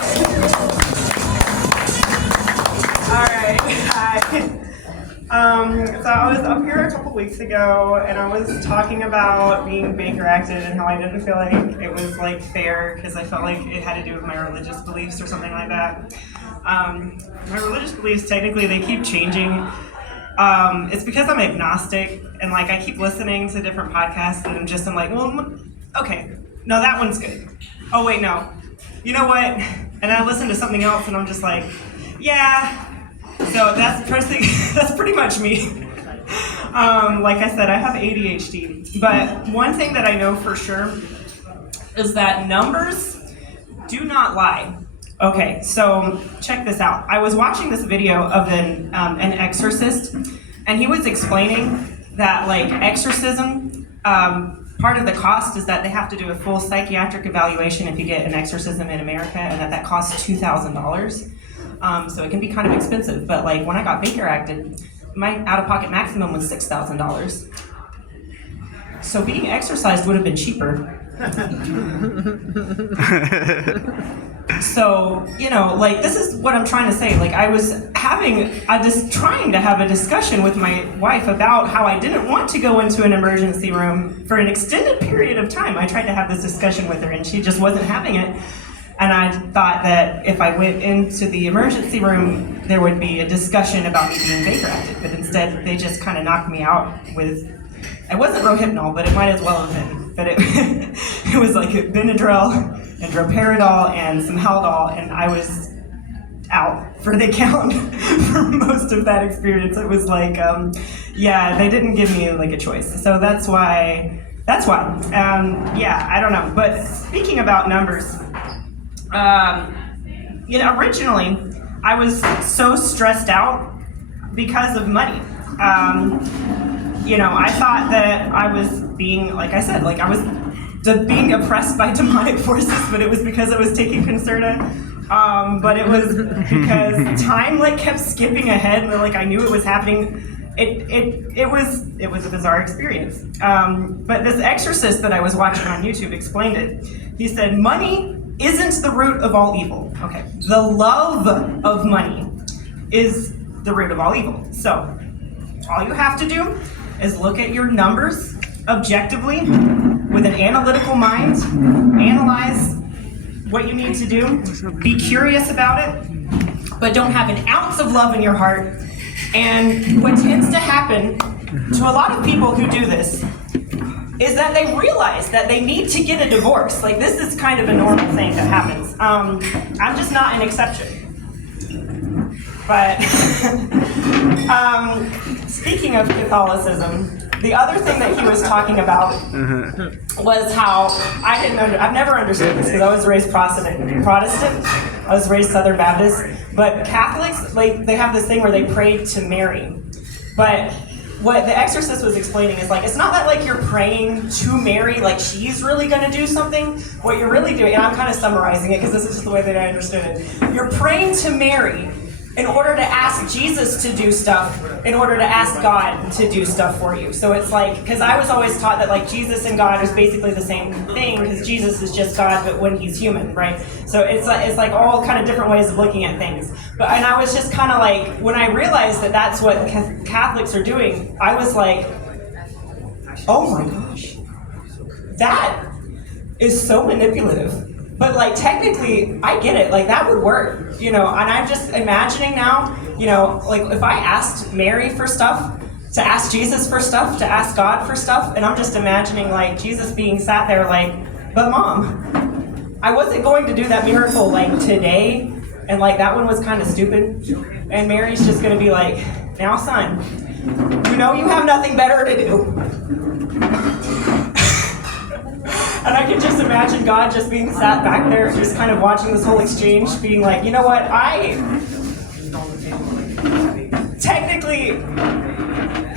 All right. Hi. So I was up here a couple weeks ago, and I was talking about being Baker acted and how I didn't feel like it was like fair because I felt like it had to do with my religious beliefs or something like that. My religious beliefs, technically, they keep changing. It's because I'm agnostic, and like I keep listening to different podcasts, and I'm like, well, okay, no, that one's good. Oh wait, no, you know what? And I listen to something else, and I'm just like, yeah. So that's pretty much me. Like I said, I have ADHD, but one thing that I know for sure is that numbers do not lie. Okay, so check this out. I was watching this video of an exorcist, and he was explaining that like exorcism, part of the cost is that they have to do a full psychiatric evaluation if you get an exorcism in America, and that costs $2,000. So it can be kind of expensive, but like when I got Baker acted, my out-of-pocket maximum was $6,000. So being exorcised would have been cheaper. So, like this is what I'm trying to say. Like I was trying to have a discussion with my wife about how I didn't want to go into an emergency room for an extended period of time. I tried to have this discussion with her and she just wasn't having it. And I thought that if I went into the emergency room, there would be a discussion about me being Baker acted. But instead, they just kind of knocked me out with, it wasn't Rohypnol, but it might as well have been. But it was like Benadryl and droperidol and some Haldol, and I was out for the count for most of that experience. It was like, they didn't give me like a choice. So that's why. I don't know. But speaking about numbers, originally I was so stressed out because of money. I thought that I was being, like I said, I was being oppressed by demonic forces, but it was because I was taking Concerta. But it was because time kept skipping ahead, and I knew it was happening. It was a bizarre experience. But this exorcist that I was watching on YouTube explained it. He said, money isn't the root of all evil. Okay. The love of money is the root of all evil. So all you have to do is look at your numbers objectively with an analytical mind, analyze what you need to do, be curious about it, but don't have an ounce of love in your heart. And what tends to happen to a lot of people who do this is that they realize that they need to get a divorce. This is kind of a normal thing that happens. I'm just not an exception. But speaking of Catholicism, the other thing that he was talking about was how I've never understood this because I was raised Protestant. I was raised Southern Baptist. But Catholics, they have this thing where they pray to Mary. But what the exorcist was explaining is it's not that you're praying to Mary she's really going to do something. What you're really doing, and I'm kind of summarizing it because this is just the way that I understood it. You're praying to Mary in order to ask Jesus to do stuff, in order to ask God to do stuff for you. So it's because I was always taught that Jesus and God is basically the same thing because Jesus is just God, but when he's human, right? So it's all kind of different ways of looking at things. And I was just kind of when I realized that that's what Catholics are doing, I was like, oh my gosh, that is so manipulative. But technically, I get it. That would work, And I'm just imagining now, if I asked Mary for stuff, to ask Jesus for stuff, to ask God for stuff, and I'm just imagining Jesus being sat there but Mom, I wasn't going to do that miracle today, and that one was kind of stupid, and Mary's just going to be now son, you have nothing better to do. And I can just imagine God just being sat back there, just kind of watching this whole exchange, being you know what, technically,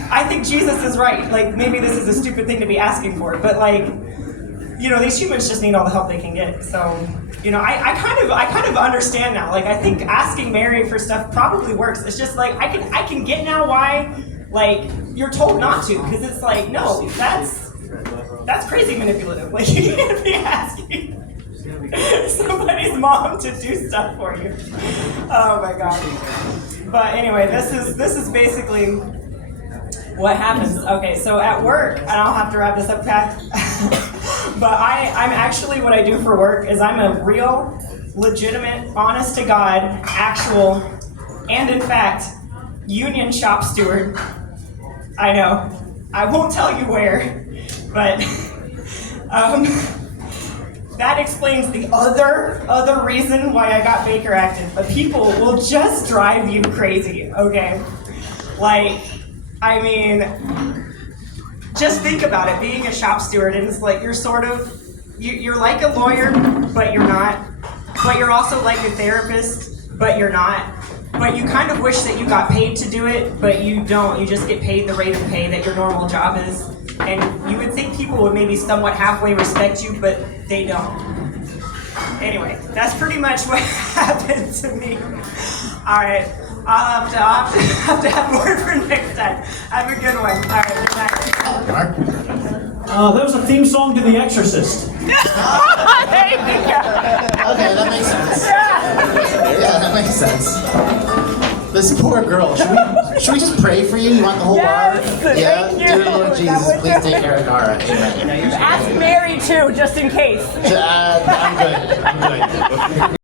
I think Jesus is right. Maybe this is a stupid thing to be asking for, but these humans just need all the help they can get. So, I kind of understand now. I think asking Mary for stuff probably works. It's just I can get now why you're told not to, because it's no, that's crazy manipulative. You can't be asking. somebody's mom to do stuff for you. Oh my god. But anyway, this is basically what happens. Okay, so at work, and I'll have to wrap this up fast. But I'm actually, what I do for work is I'm a real, legitimate, honest to God, actual, and in fact, union shop steward. I know. I won't tell you where, but that explains the other reason why I got Baker active. But people will just drive you crazy, okay? Like, I mean, just think about it, being a shop steward, and it's like you're sort of, you're like a lawyer, but you're not. But you're also like a therapist, but you're not. But you kind of wish that you got paid to do it, but you don't. You just get paid the rate of pay that your normal job is. And you would think people would maybe somewhat halfway respect you, but they don't. Anyway, that's pretty much what happened to me. All right, I'll have to have more for next time. Have a good one. All right, good night. That was a theme song to The Exorcist. There you go. Okay, that makes sense. Yeah. Yeah, that makes sense. This poor girl. Should we just pray for you? You want the whole bar? Yeah. Thank you. Dear Lord Jesus, please take care of Cara. Amen. Ask Mary too, just in case. I'm good.